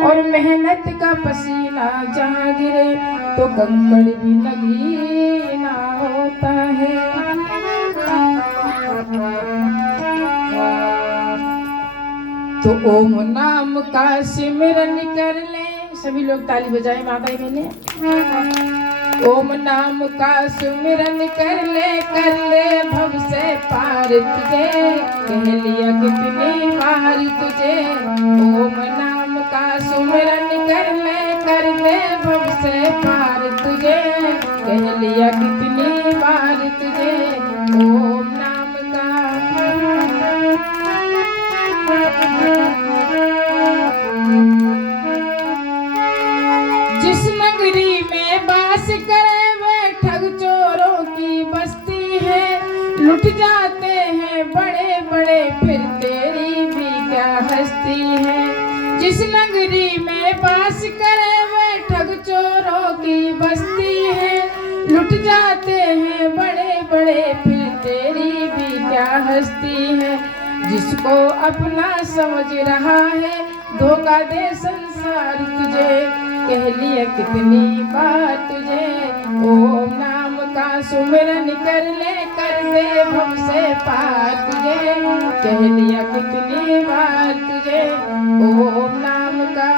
और मेहनत का पसीना जहाँ गिरे तो कंकड़ भी नगीना होता है। तो ओम नाम का सिमरन कर ले, सभी लोग ताली बजाए माँ भाई बहने। ओम नाम का सुमिरन कर ले भव से पार तुझे, कह लिया कितनी बार तुझे। ओम नाम का सुमिरन कर ले भव से पार तुझे, कह लिया कितनी बार तुझे। ओम नाम का जिस नगरी में बास करे वह ठग चोरों की बस्ती है, लुट जाते हैं बड़े बड़े फिर तेरी भी क्या हस्ती है। जिस नगरी में बास करे वह ठग चोरों की बस्ती है, लुट जाते हैं बड़े बड़े फिर तेरी भी क्या हस्ती है। जिसको अपना समझ रहा है धोखा दे संसार तुझे, कह लिया कितनी बार तुझे। ओम नाम का सुमिरन कर दे भव से पार तुझे, कह लिया कितनी बार तुझे। ओम नाम का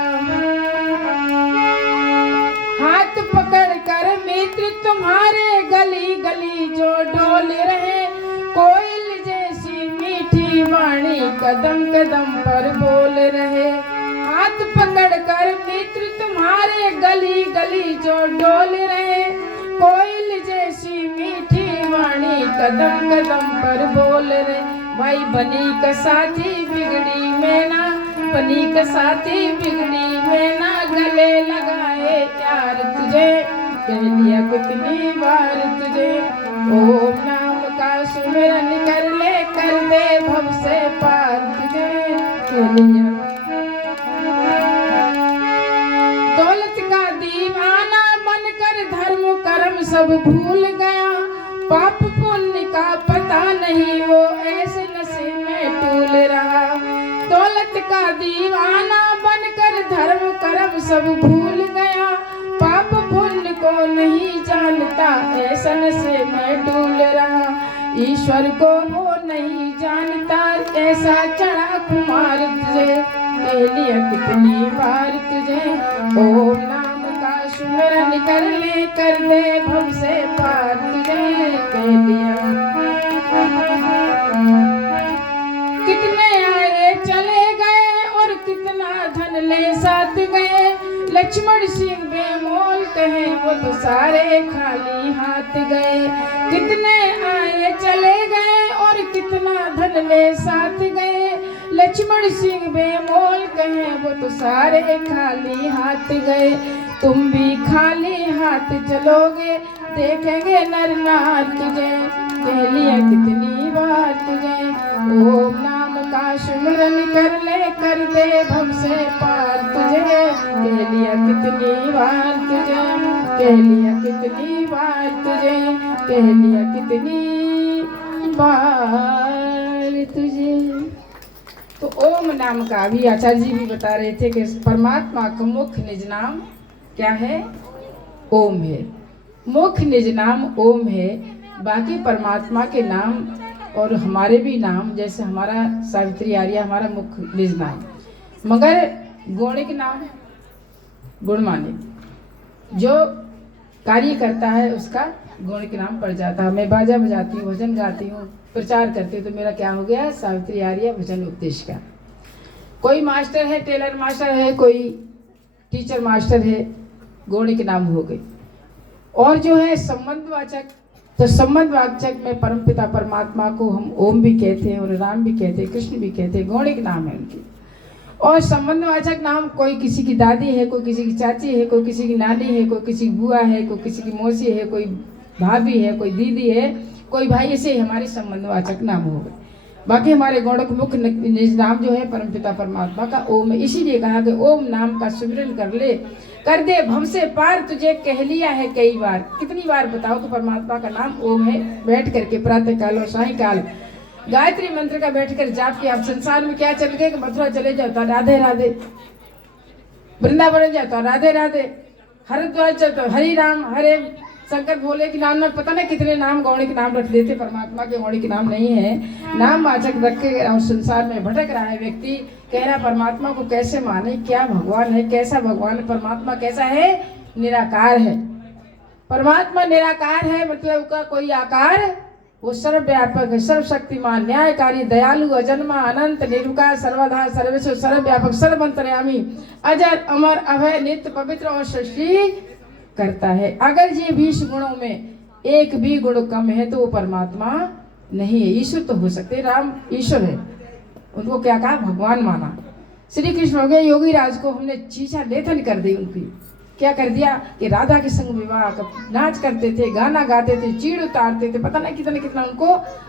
हाथ पकड़ कर मित्र तुम्हारे गली गली जो डोल रहे, कोयल जैसी मीठी वाणी कदम कदम पर बोल रहे। हाथ पकड़ कर मित्र तुम्हारे गली गली जो डोल रहे, कोयल जैसी मीठी वाणी कदम कदम पर बोल रहे। भाई बनी का साथी बिगड़ी में ना, बनी का साथी बिगड़ी में ना, गले लगाए यार तुझे, कह लिया कितनी बार तुझे। ओम नाम का सुमिरन कर दे भव से पार तुझे, कह लिया। दौलत का दीवाना बनकर धर्म कर्म सब भूल गया, पाप पुण्य का पता नहीं वो ऐसे नशे में टूल रहा। दौलत का दीवाना बनकर धर्म कर्म सब भूल गया, पाप पुण्य को नहीं जानता ऐसा नशे में डूल रहा। ईश्वर को वो नहीं जानता ऐसा चढ़ा कुमार तुझे, कह लिया कितनी बार तुझे। ओम नाम का सुमिरन कर दे भव से पार तुझे, कह लिया। कितने आए चले गए और कितना धन ले साथ गए, लक्ष्मण सिंह बेमोल कहे वो तो सारे खाली हाथ गए। कितने आए चले गए और कितना धन ले साथ गए, लक्ष्मण सिंह बेमोल कहे वो तो सारे खाली हाथ गए। तुम भी खाली हाथ चलोगे देखेंगे नर नार तुझे, कह लिया कितनी बार तुझे। ओम नाम का सुमिरन कर दे भव से पार तुझे, कह लिया कितनी बार तुझे, कह लिया कितनी बार तुझे, कह लिया कितनी बार तुझे। तो ओम नाम का अभी आचार्य जी भी बता रहे थे कि परमात्मा का मुख्य निज नाम क्या है? ओम है। मुख्य निज नाम ओम है। बाकी परमात्मा के नाम और हमारे भी नाम, जैसे हमारा सावित्री आर्य हमारा मुख्य निज नाम, मगर गौणिक नाम गुणमानिक, जो कार्य करता है उसका गौणिक नाम पड़ जाता है। मैं बाजा बजाती हूँ, भजन गाती हूँ, प्रचार करती हूँ, तो मेरा क्या हो गया? सावित्री आर्य भजन उपदेश का। कोई मास्टर है, टेलर मास्टर है, कोई टीचर मास्टर है, गौणिक नाम हो गई। और जो है संबंधवाचक, तो संबंधवाचक में परमपिता परमात्मा को हम ओम भी कहते हैं और राम भी कहते हैं, कृष्ण भी कहते हैं, गौणिक नाम है उनकी। और संबंधवाचक नाम कोई किसी की दादी है, कोई किसी की चाची है, कोई किसी की नानी है, कोई किसी की बुआ है, कोई किसी की मौसी है, कोई भाभी है, कोई दीदी है, कोई भाई, ऐसे हमारे संबंधवाचक नाम हो गए। बाकी हमारे गौणिक मुख्य निज नाम जो है परमपिता परमात्मा का ओम है। इसीलिए कहा कि ओम नाम का सुमिरन कर दे भव से पार तुझे, कह लिया है कई बार। कितनी बार बताओ तो परमात्मा का नाम ओम है। बैठ करके प्रातः काल और सायंकाल गायत्री मंत्र का बैठकर जाप के आप संसार में क्या चल गए कि मथुरा चले जाता, राधे राधे। वृंदावन जाए तो राधे राधे, हरिद्वार जाए तो हरि राम हरे शंकर भोले के नाम में पता नहीं कितने नाम गौणी के नाम रख देते, परमात्मा के गौणी के नाम नहीं है, नाम वाचक रखे और संसार में भटक रहा है व्यक्ति। कह रहा परमात्मा को कैसे माने, क्या भगवान है, कैसा भगवान है, परमात्मा कैसा है, निराकार है। परमात्मा निराकार है मतलब उसका कोई आकार, वो सर्वव्यापक है, सर्वशक्तिमान, न्यायकारी, दयालु, अजन्मा, अनंत, निर्विकार, सर्वधा, सर्वेश्वर, सर्वव्यापक, सर्वंतर्यामी, अजर, अमर, अभय, नित्य, पवित्र और सृष्टि करता है। अगर ये 20 गुणों में एक भी गुण कम है तो वो परमात्मा नहीं है। ईश्वर तो हो सकते, राम ईश्वर है, उनको क्या कहा, भगवान माना। श्री कृष्ण हो गए योगी राज को हमने चीचा लेथन कर दी, उनकी क्या कर दिया कि राधा के संग विवाह नाच करते थे, गाना गाते थे, चीड़ उतारते थे, पता नहीं कितना कितना उनको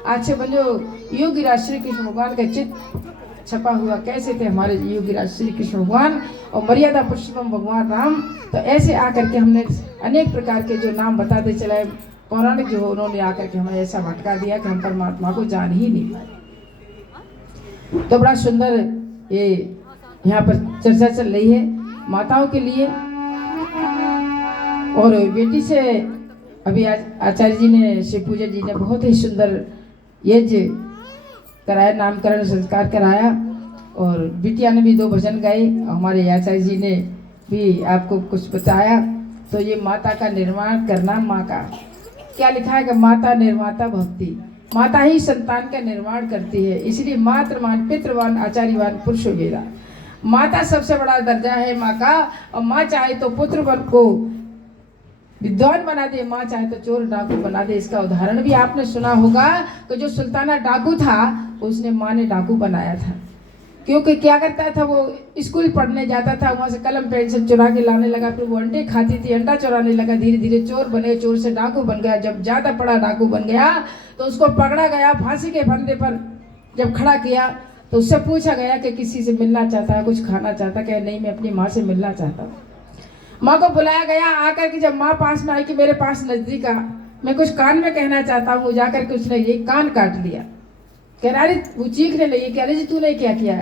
अच्छे बन जो योगी राज श्री कृष्ण भगवान का चित्र छपा हुआ कैसे थे हमारे योगी राज श्री कृष्ण भगवान और मर्यादा पुरुषोत्तम भगवान राम। तो ऐसे आकर के हमने अनेक प्रकार के जो नाम बताते चले पौराणिक जो उन्होंने आकर के हमें ऐसा भटका दिया कि हम परमात्मा को जान ही नहीं पाए। तो बड़ा सुंदर ये यहाँ पर चर्चा चल रही है माताओं के लिए। और बेटी से अभी आचार्य जी ने, शिव पूजा जी ने बहुत ही सुंदर यज्ञ कराया, नामकरण संस्कार कराया और बिटिया ने भी 2 भजन गाए, हमारे आचार्य जी ने भी आपको कुछ बताया। तो ये माता का निर्माण करना, माँ का क्या लिखा है कि माता निर्माता भक्ति, माता ही संतान का निर्माण करती है, इसलिए मातृमान, पितृवान, आचार्यवान, पुरुष वेदा। माता सबसे बड़ा दर्जा है माँ का, और माँ चाहे तो पुत्र वन को विद्वान बना दे, माँ चाहे तो चोर डाकू बना दे। इसका उदाहरण भी आपने सुना होगा कि जो सुल्ताना डाकू था उसने माँ ने डाकू बनाया था, क्योंकि क्या करता था वो स्कूल पढ़ने जाता था, वहाँ से कलम पेंसिल चुरा के लाने लगा, फिर वो अंडे खाती थी, अंडा चुराने लगा, धीरे धीरे चोर बने, चोर से डाकू बन गया। जब ज़्यादा पड़ा डाकू बन गया तो उसको पकड़ा गया, फांसी के फंदे पर जब खड़ा किया तो उससे पूछा गया कि किसी से मिलना चाहता है, कुछ खाना चाहता, क्या नहीं मैं अपनी माँ से मिलना चाहता हूँ। माँ को बुलाया गया, आकर के जब माँ पास में आई कि मेरे पास नजदीक आ, मैं कुछ कान में कहना चाहता हूँ, जाकर के उसने ये कान काट लिया। कह रहा अरे वो चीखने लगी, कह रही जी तूने क्या किया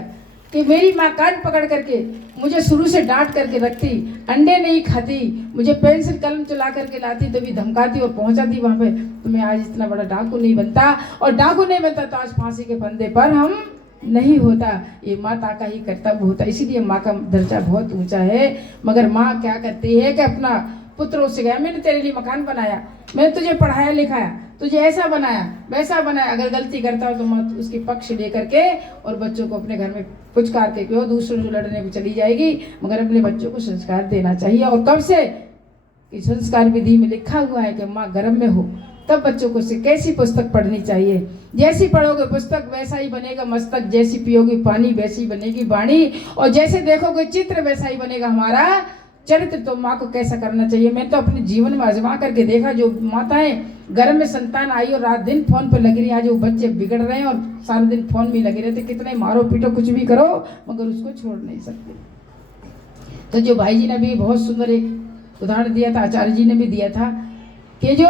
कि मेरी माँ कान पकड़ करके मुझे शुरू से डांट करके रखती, अंडे नहीं खाती, मुझे पेंसिल कलम चला करके लाती तो भी धमकाती और पहुंचाती वहाँ पे, तो मैं आज इतना बड़ा डाकू नहीं बनता, और डाकू नहीं बनता तो आज फांसी के फंदे पर हम नहीं होता। ये माता का ही कर्तव्य होता, इसीलिए माँ का दर्जा बहुत ऊंचा है। मगर माँ क्या करती है कि अपना पुत्रों से गया, मैंने तेरे लिए मकान बनाया, मैंने तुझे पढ़ाया लिखाया, तुझे ऐसा बनाया वैसा बनाया, अगर गलती करता हो तो मत उसकी पक्ष लेकर के और बच्चों को अपने घर में पुचकार के क्यों दूसरों से लड़ने को चली जाएगी। मगर अपने बच्चों को संस्कार देना चाहिए, और कब से कि संस्कार विधि में लिखा हुआ है कि माँ गर्भ में हो तब बच्चों को से कैसी पुस्तक पढ़नी चाहिए, जैसी पढ़ोगे पुस्तक वैसा ही बनेगा मस्तक, जैसी पियोगे पानी वैसी बनेगी वाणी, और जैसे देखोगे चित्र वैसा ही बनेगा हमारा चरित्र। तो माँ को कैसा करना चाहिए, मैं तो अपने जीवन में आजमा करके देखा, जो माताएं गर्भ में संतान आई और रात दिन फोन पर लगी रही, आज वो बच्चे बिगड़ रहे हैं और सारा दिन फोन में लगे रहते, कितने मारो पीटो कुछ भी करो मगर उसको छोड़ नहीं सकते। तो जो भाई जी ने भी बहुत सुंदर एक उदाहरण दिया था, आचार्य जी ने भी दिया था कि जो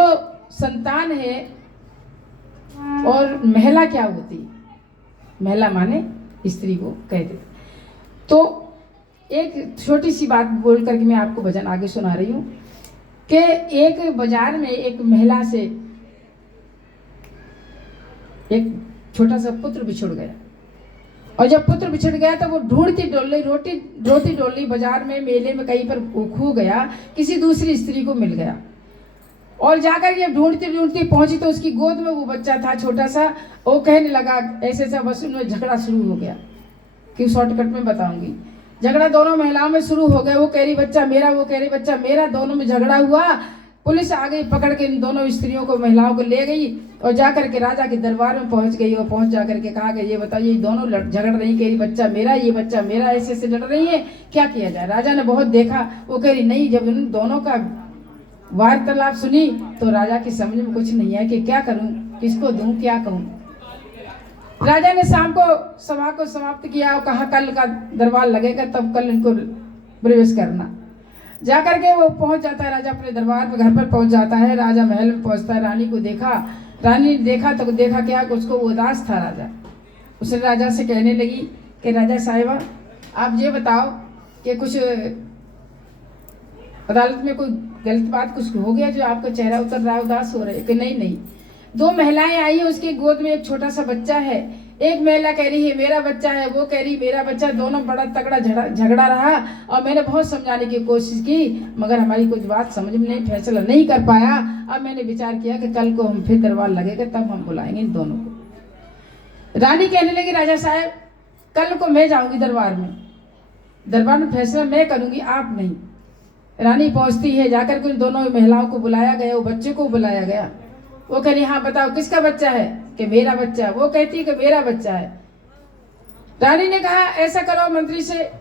संतान है और महिला क्या होती, महिला माने स्त्री को कहते। तो एक छोटी सी बात बोल करके मैं आपको भजन आगे सुना रही हूँ कि एक बाजार में एक महिला से एक छोटा सा पुत्र बिछुड़ गया, और जब पुत्र बिछड़ गया तो वो ढूंढती डोली बाजार में मेले में कहीं पर खो गया, किसी दूसरी स्त्री को मिल गया, और जाकर ये ढूंढती पहुंची तो उसकी गोद में वो बच्चा था छोटा सा। वो कहने लगा ऐसे ऐसा, बस उनमें झगड़ा शुरू हो गया, कि शॉर्टकट में बताऊंगी। झगड़ा दोनों महिलाओं में शुरू हो गया, वो कह रही बच्चा मेरा, वो कह रही बच्चा मेरा, दोनों में झगड़ा हुआ। पुलिस आ गई, पकड़ के इन दोनों स्त्रियों को, महिलाओं को ले गई और जाकर के राजा के दरबार में पहुंच गई, और पहुंच जाकर के कहा कि ये बताइए दोनों झगड़ रही, कह रही बच्चा मेरा, ये बच्चा मेरा, ऐसे ऐसे लड़ रही है, क्या किया जाए। राजा ने बहुत देखा, वो कह रही नहीं, जब इन दोनों का वार्तालाप सुनी तो राजा की समझ में कुछ नहीं है कि क्या करूं, किसको दूं, क्या कहूं। राजा ने शाम को सभा को समाप्त किया और कहा कल का दरबार लगेगा, तब कल इनको प्रवेश करना। जाकर के वो पहुंच जाता है राजा अपने दरबार में, घर पर पहुंच जाता है, राजा महल में पहुंचता है, रानी को देखा, रानी ने देखा तो देखा क्या, उसको उदास था राजा। उसने राजा से कहने लगी कि राजा साहिबा आप ये बताओ कि कुछ अदालत में कोई गलत बात कुछ हो गया जो आपका चेहरा उतर रहा है, उदास हो रहे हैं कि नहीं नहीं। दो महिलाएं आई हैं, उसकी गोद में एक छोटा सा बच्चा है। एक महिला कह रही है मेरा बच्चा है, वो कह रही मेरा बच्चा। दोनों बड़ा तगड़ा झगड़ा रहा और मैंने बहुत समझाने की कोशिश की मगर हमारी कुछ बात समझ में नहीं, फैसला नहीं कर पाया। अब मैंने विचार किया कि कल को हम फिर दरबार लगेगा तब हम बुलाएंगे इन दोनों को। रानी कहने लगी राजा साहब कल को मैं जाऊंगी दरबार में फैसला मैं करूंगी, आप नहीं। रानी पहुंचती है, जाकर के उन दोनों महिलाओं को बुलाया गया, वो बच्चे को बुलाया गया। वो कह रही हाँ बताओ किसका बच्चा है? कि मेरा बच्चा। वो कहती है कि मेरा बच्चा है। रानी ने कहा ऐसा करो मंत्री से